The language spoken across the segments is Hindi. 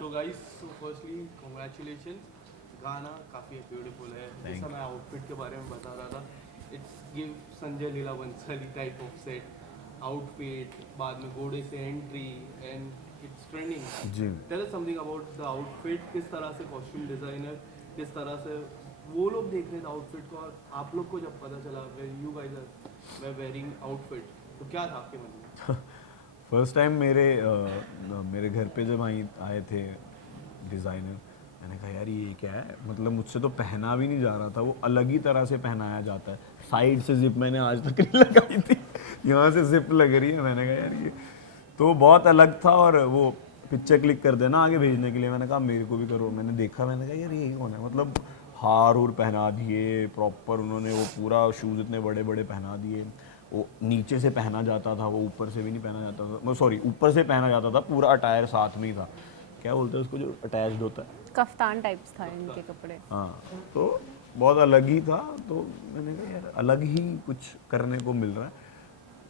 So guys, so firstly congratulations, गाना काफ़ी ब्यूटीफुल है। जैसा मैं आउटफिट के बारे में बता रहा था, it's give Sanjay Leela Bhansali type of set outfit, बाद में घोड़े से एंट्री एंड इट्स ट्रेंडिंग। जी tell us something about the outfit, किस तरह से कॉस्ट्यूम डिज़ाइनर, किस तरह से वो लोग देख रहे थे आउटफिट को, और आप लोग को जब पता चला where you guys are wearing outfit, तो क्या था आपके मन में? फर्स्ट टाइम मेरे घर पे जब आए थे डिज़ाइनर, मैंने कहा यार ये क्या है, मतलब मुझसे तो पहना भी नहीं जा रहा था, वो अलग ही तरह से पहनाया जाता है। साइड से जिप मैंने आज तक नहीं लगाई थी, यहाँ से जिप लग रही है। मैंने कहा यार ये तो बहुत अलग था। और वो पिक्चर क्लिक कर देना आगे भेजने के लिए, मैंने कहा मेरे को भी करो। मैंने देखा, मैंने कहा यार ये कौन है, मतलब हार और पहना दिए प्रॉपर उन्होंने, वो पूरा शूज़ इतने बड़े बड़े पहना दिए। वो नीचे से पहना जाता था, वो ऊपर से भी नहीं पहना जाता था, सॉरी ऊपर से पहना जाता था, पूरा अटायर साथ में ही था। क्या बोलते हैं उसको जो अटैच्ड होता है? कफ्तान टाइप्स था इनके कपड़े। हाँ, तो बहुत अलग ही था। तो मैंने कहा यार अलग ही कुछ करने को मिल रहा है,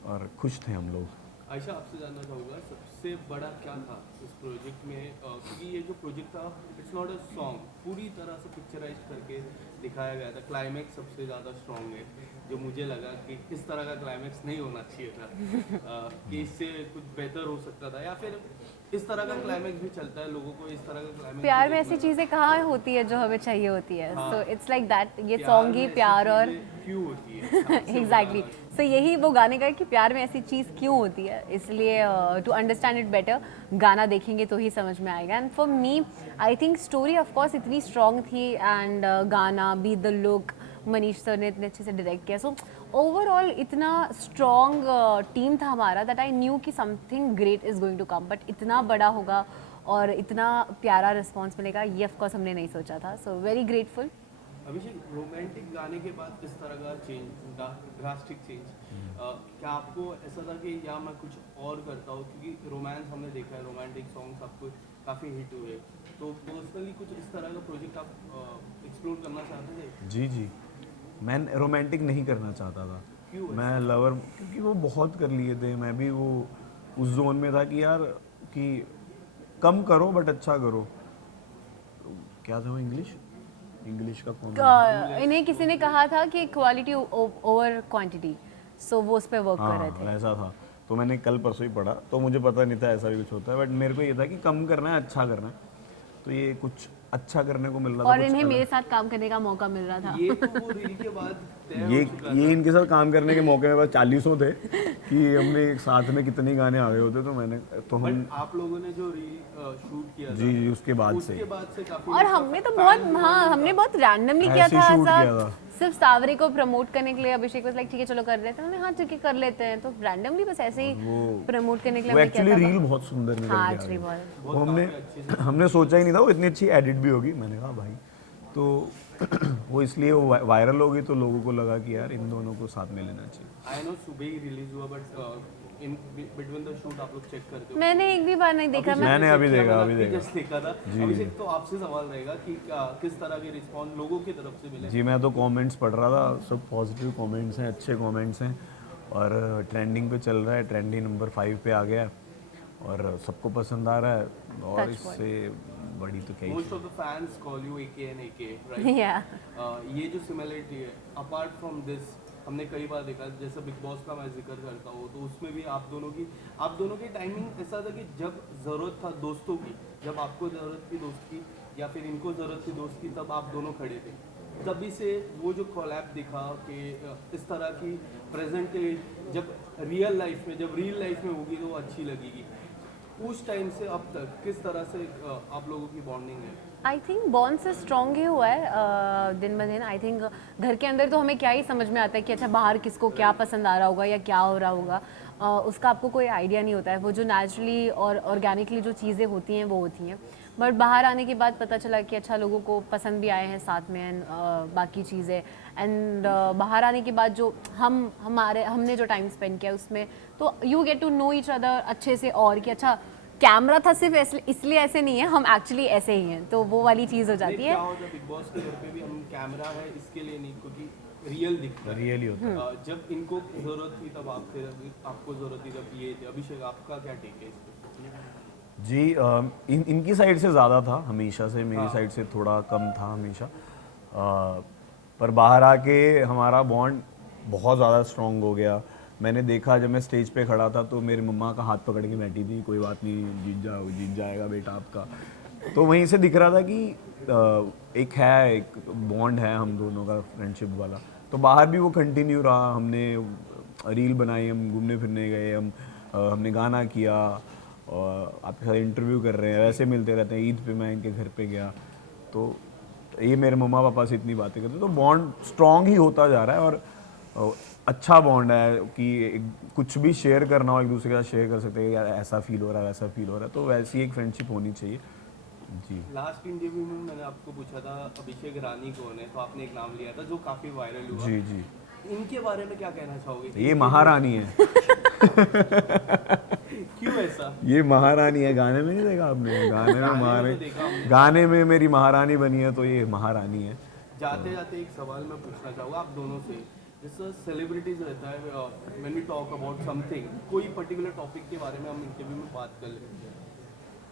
और खुश थे हम लोग। आयशा, आपसे जानना चाहूँगा सबसे बड़ा क्या था इस प्रोजेक्ट में, क्योंकि ये जो प्रोजेक्ट था इट्स नॉट अ सॉन्ग, पूरी तरह से पिक्चराइज करके दिखाया गया था। क्लाइमैक्स सबसे ज़्यादा स्ट्रॉन्ग है, जो मुझे लगा कि इस तरह का क्लाइमैक्स नहीं होना चाहिए था, कि इससे कुछ बेहतर हो सकता था, या फिर इस तरह का क्लाइमैक्स भी चलता है, लोगों को इस तरह का क्लाइमैक्स प्यार में ऐसी चीजें कहाँ होती है जो हमें चाहिए होती है, सो इट्स लाइक दैट। ये सॉन्ग ही प्यार और क्यों होती है एग्जैक्टली सो यही वो गाने का है कि प्यार में ऐसी चीज़ क्यों होती है, इसलिए टू अंडरस्टैंड इट बेटर गाना देखेंगे तो ही समझ में आएगा। And for me I think story of course इतनी स्ट्रॉन्ग थी, एंड गाना भी, द लुक, मनीष सर ने इतने अच्छे से डायरेक्ट किया, सो ओवरऑल इतना स्ट्रॉन्ग टीम था हमारा दैट आई न्यू कि something great is going to come. But इतना बड़ा होगा और इतना प्यारा रिस्पॉन्स मिलेगा ये ऑफकोर्स हमने नहीं सोचा था, सो वेरी ग्रेटफुल। अभिषेक, रोमांटिक गाने के बाद इस तरह का चेंज, ड्रास्टिक चेंज, क्या आपको ऐसा था कि या मैं कुछ और करता हूँ, क्योंकि रोमांस हमने देखा है, रोमांटिक सॉन्ग्स आपको काफ़ी हिट हुए, तो पर्सनली कुछ इस तरह का प्रोजेक्ट आप एक्सप्लोर करना चाहते थे? जी जी, मैं रोमांटिक नहीं करना चाहता था। क्यों मैं लवर, क्योंकि वो बहुत कर लिए थे। मैं भी वो उस जोन में था कि यार कि कम करो बट अच्छा करो। क्या था वो, इंग्लिश का कॉमेंट? इन्हें किसी ने कहा था कि क्वालिटी ओवर क्वांटिटी, सो वो उस पर वर्क कर रहे हाँ थे। वैसा था। तो मैंने कल परसों ही पढ़ा, तो मुझे पता नहीं था ऐसा भी कुछ होता है, बट मेरे को ये था कि कम करना है, अच्छा करना है। तो ये कुछ अच्छा करने को मिल रहा था, और कुछ इन्हें अलग। मेरे साथ काम करने का मौका मिल रहा था। ये तो वो रील के बाद तय ये हो चुका ये था। इनके साथ काम करने के मौके मेरे पास 40 थे कि हमने एक साथ में कितने गाने आ गए होते। तो हम बट आप लोगों ने जो रील शूट किया जी था, जी उसके बाद से उसके बाद से काफी और हमने तो बहुत, हाँ हमने बहुत रैंडमली किया ऐसे था शूट ऐसा, किया था। सिर्फ सावरे को प्रमोट करने के लिए। अभिषेक वाज लाइक ठीक है चलो कर लेते हैं, हमने हाँ ठीक है कर लेते हैं, तो रैंडमली बस ऐसे ही वो प्रमोट करने के लिए वो हमने किया एक्चुअली था। रील बहुत सुंदर निकल हाँ के आ एक्चुअली गई। बहुत वो हमने सोचा ही नहीं था वो इतनी अच्छी एडिट भी होगी। मैंने कहा भाई, तो वो इसलिए वो वायरल हो गई, तो लोगों को लगा कि यार इन दोनों को साथ में लेना चाहिए। आई नो सुबह ही रिलीज हुआ, but in between the shoot आप लोग चेक करते हो? मैंने एक भी बार नहीं देखा। मैंने अभी देखा जस्ट देखा था। जी। अभिषेक, तो आपसे सवाल रहेगा कि किस तरह के रिस्पॉन्स लोगों की तरफ से मिले? जी मैं तो कमेंट्स पढ़ रहा था, सब पॉजिटिव कमेंट्स हैं, अच्छे कमेंट्स हैं, और ट्रेंडिंग पे चल रहा है, ट्रेंडी नंबर 5 पे आ गया है, और सबको पसंद आ रहा है। और Touch wood. इससे बड़ी तो क्या ही most of the fans call you AK and AK, right? या ये जो सिमिलरिटी है, अपार्ट फ्रॉम दिस, हमने कई बार देखा, जैसे बिग बॉस का मैं जिक्र करता हूँ, तो उसमें भी आप दोनों की टाइमिंग ऐसा था कि जब ज़रूरत था दोस्तों की, जब आपको ज़रूरत थी दोस्त की या फिर इनको ज़रूरत थी दोस्त की, तब आप दोनों खड़े थे। तभी से वो जो कोलैब दिखा कि इस तरह की प्रेजेंट, जब रियल लाइफ में होगी तो वो अच्छी लगेगी। उस टाइम से अब तक किस तरह से आप लोगों की बॉन्डिंग है? आई थिंक बॉन्ड से स्ट्रॉन्ग ही हुआ है दिन ब दिन। आई थिंक घर के अंदर तो हमें क्या ही समझ में आता है कि अच्छा बाहर किसको क्या पसंद आ रहा होगा या क्या हो रहा होगा, उसका आपको कोई आइडिया नहीं होता है। वो जो नेचुरली और ऑर्गेनिकली जो चीज़ें होती हैं वो होती हैं, बट बाहर आने के बाद पता चला कि अच्छा लोगों को पसंद भी आए हैं साथ में, एंड बाकी चीज़ें, एंड बाहर आने के बाद जो हमने जो टाइम स्पेंड किया उसमें, तो you get to know each other अच्छे से, और कि अच्छा कैमरा था सिर्फ इसलिए ऐसे नहीं है, हम एक्चुअली ऐसे ही हैं, तो वो वाली चीज़ हो जाती है। क्या होता है बिग बॉस के घर पे भी, हम कैमरा है इसके लिए नहीं, क्योंकि रियल दिखता है, रियल ही होता है। जब इनको जरूरत थी तब आप थे, आपको जरूरत थी तब ये थे। अभिषेक, आपका क्या टेक है इस पे? जी इनकी साइड से ज़्यादा था हमेशा से, मेरी साइड से थोड़ा कम था हमेशा। पर बाहर आके हमारा बॉन्ड बहुत ज़्यादा स्ट्रॉन्ग हो गया। मैंने देखा जब मैं स्टेज पे खड़ा था तो मेरी मम्मा का हाथ पकड़ के बैठी थी, कोई बात नहीं, जीत जाएगा बेटा आपका। तो वहीं से दिख रहा था कि एक बॉन्ड है हम दोनों का, फ्रेंडशिप वाला। तो बाहर भी वो कंटिन्यू रहा। हमने रील बनाई, हम घूमने फिरने गए, हमने गाना किया, और आपके साथ इंटरव्यू कर रहे हैं, वैसे मिलते रहते हैं। ईद पे मैं इनके घर पे गया तो ये मेरे मम्मा पापा से इतनी बातें करते, तो बॉन्ड स्ट्रॉन्ग ही होता जा रहा है। और अच्छा बॉन्ड है कि कुछ भी शेयर करना हो एक दूसरे के साथ शेयर कर सकते हैं, यार ऐसा फील हो रहा है, वैसा फील हो रहा है, तो वैसी एक फ्रेंडशिप होनी चाहिए जी। लास्ट इंटरव्यू में मैंने आपको पूछा था अभिषेक रानी कौन है, तो आपने एक नाम लिया था जो काफी वायरल हुआ। जी जी, इनके बारे में क्या कहना चाहोगे? ये महारानी है। क्यों ऐसा? ये महारानी है, गाने में नहीं देखा आपने? गाने में तो महारानी, देखा हमने। गाने में मेरी महारानी बनी है, तो ये महारानी है। जाते जाते एक सवाल मैं पूछना चाहूँगा आप दोनों से। जैसे सेलिब्रिटीज रहता है, when we talk about something, कोई पर्टिकुलर टॉपिक के बारे में हम इंटरव्यू में बात कर लेते हैं,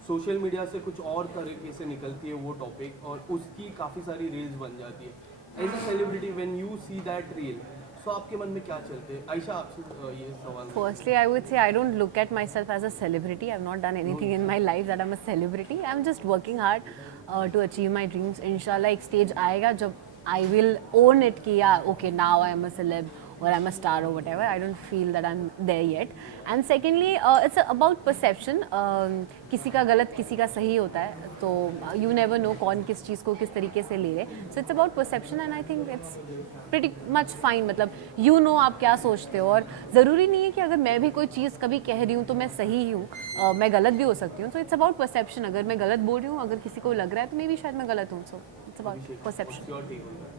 सोशल मीडिया से कुछ और तरीके से निकलती है वो टॉपिक और उसकी काफ़ी सारी रील्स बन जाती है। As a celebrity when you see that reel, so आपके मन में क्या चलते हैं? आयशा आपसे ये सवाल। Firstly, I would say I don't look at myself as a celebrity. I've not done anything in my life that I'm a celebrity. I'm just working hard to achieve my dreams. Inshallah, एक stage आएगा जब I will own it कि yeah, okay, now I am a celeb or I'm a star or whatever. I don't feel that I'm there yet. And secondly, it's about perception. किसी का गलत किसी का सही होता है, तो you never know कौन किस चीज़ को किस तरीके से ले रहे। So it's about perception and I think it's pretty much fine. मतलब you know आप क्या सोचते हो, और ज़रूरी नहीं है कि अगर मैं भी कोई चीज़ कभी कह रही हूँ तो मैं सही ही हूँ, मैं गलत भी हो सकती हूँ। So it's about perception. अगर मैं गलत बोल रही हूँ, अगर किसी को लग रहा है तो मे भी शायद मैं गलत हूँ। So it's about perception. What's your take on that?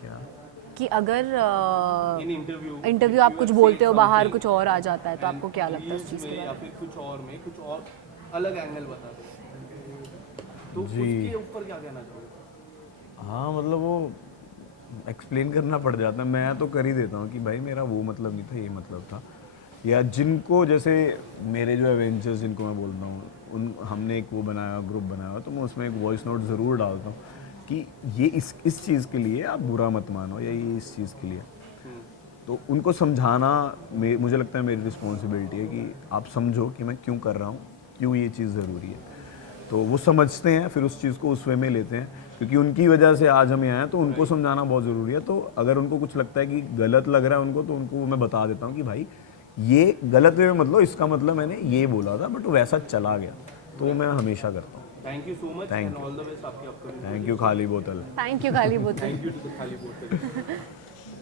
क्या? कि अगर इन इंटरव्यू इंटरव्यू आप कुछ बोलते हो, बाहर कुछ और आ जाता है, तो आपको क्या लगता है उस चीज़ के या बारे फिर कुछ और में कुछ और अलग एंगल बता दो, तो जी। उसके ऊपर क्या कहना चाहोगे? हाँ मतलब वो एक्सप्लेन करना पड़ जाता है। मैं तो कर ही देता हूँ कि भाई मेरा वो मतलब नहीं था, ये मतलब था। या जिनको जैसे मेरे जो एवेंजर्स जिनको मैं बोलता हूँ, उन हमने एक वो बनाया, ग्रुप बनाया, तो मैं उसमें एक वॉइस नोट ज़रूर डालता हूँ कि ये इस चीज़ के लिए आप बुरा मत मानो, या ये इस चीज़ के लिए। तो उनको समझाना मुझे लगता है मेरी रिस्पॉन्सिबिलिटी है कि आप समझो कि मैं क्यों कर रहा हूँ, क्यों ये चीज़ ज़रूरी है। तो वो समझते हैं, फिर उस चीज़ को उस वे में लेते हैं, क्योंकि उनकी वजह से आज हम यहाँ हैं, तो उनको समझाना बहुत ज़रूरी है। तो अगर उनको कुछ लगता है कि गलत लग रहा है उनको, तो उनको मैं बता देता हूँ कि भाई ये गलत वे में मतलब, इसका मतलब मैंने ये बोला था बट वैसा चला गया। तो वो मैं हमेशा करता हूँ। Thank you so much Thank and you. All the best आपके अपकमिंग। थैंक यू खाली बोतल। थैंक यू खाली बोतल। थैंक यू टू द खाली बोतल।